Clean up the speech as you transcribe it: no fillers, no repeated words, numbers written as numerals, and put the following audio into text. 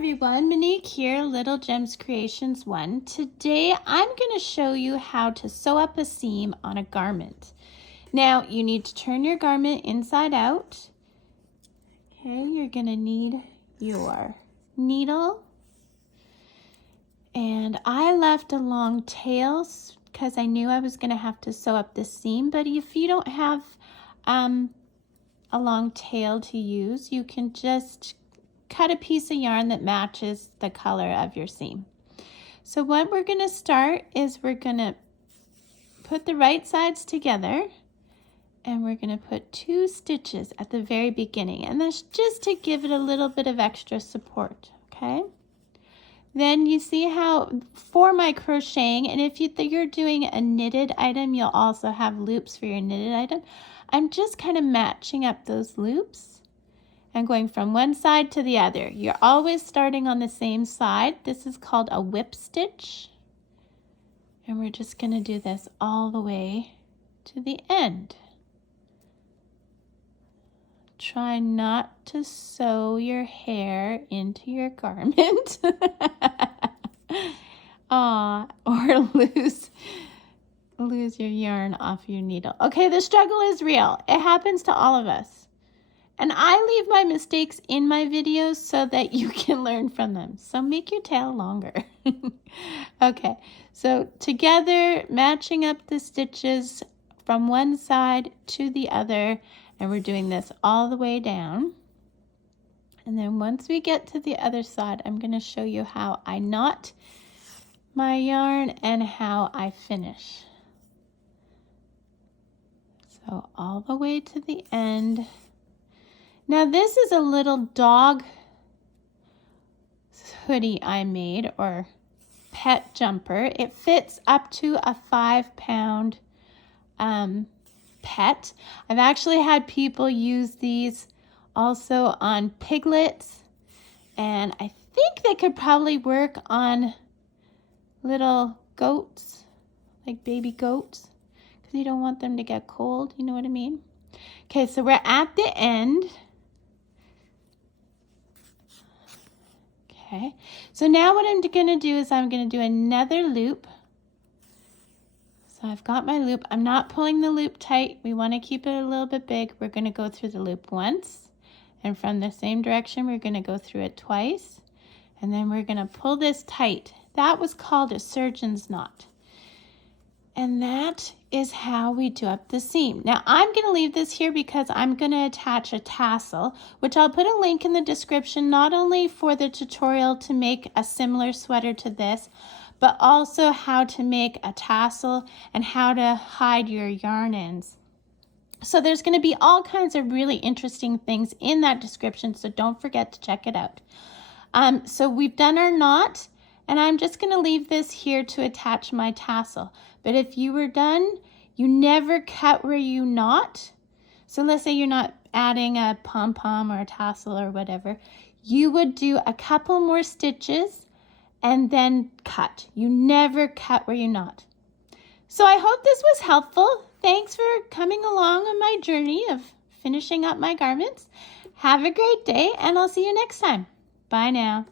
everyone, Monique here, Little Gems Creations 1. Today I'm going to show you how to sew up a seam on a garment. Now you need to turn your garment inside out. Okay, you're going to need your needle. And I left a long tail because I knew I was going to have to sew up the seam, but if you don't have a long tail to use, you can just cut a piece of yarn that matches the color of your seam. So what we're going to start is we're going to put the right sides together and we're going to put 2 stitches at the very beginning, and that's just to give it a little bit of extra support. Okay, then you see how for my crocheting, and if you're doing a knitted item, you'll also have loops for your knitted item. I'm just kind of matching up those loops and going from one side to the other. You're always starting on the same side. This is called a whip stitch. And we're just going to do this all the way to the end. Try not to sew your hair into your garment. Or lose your yarn off your needle. Okay, the struggle is real. It happens to all of us. And I leave my mistakes in my videos so that you can learn from them. So make your tail longer. Okay, so together, matching up the stitches from one side to the other, and we're doing this all the way down. And then once we get to the other side, I'm going to show you how I knot my yarn and how I finish. So all the way to the end. Now this is a little dog hoodie I made, or pet jumper. It fits up to a 5-pound pet. I've actually had people use these also on piglets, and I think they could probably work on little goats, like baby goats, because you don't want them to get cold, you know what I mean? Okay, so we're at the end. Okay, so now what I'm going to do is I'm going to do another loop. So I've got my loop. I'm not pulling the loop tight. We want to keep it a little bit big. We're going to go through the loop once, and from the same direction, we're going to go through it twice, and then we're going to pull this tight. That was called a surgeon's knot. And that is how we do up the seam. Now I'm going to leave this here because I'm going to attach a tassel, which I'll put a link in the description, not only for the tutorial to make a similar sweater to this, but also how to make a tassel and how to hide your yarn ends. So there's going to be all kinds of really interesting things in that description, so don't forget to check it out. So we've done our knot, and I'm just going to leave this here to attach my tassel. But if you were done, you never cut where you knot. So let's say you're not adding a pom-pom or a tassel or whatever. You would do a couple more stitches and then cut. You never cut where you knot. So I hope this was helpful. Thanks for coming along on my journey of finishing up my garments. Have a great day, and I'll see you next time. Bye now.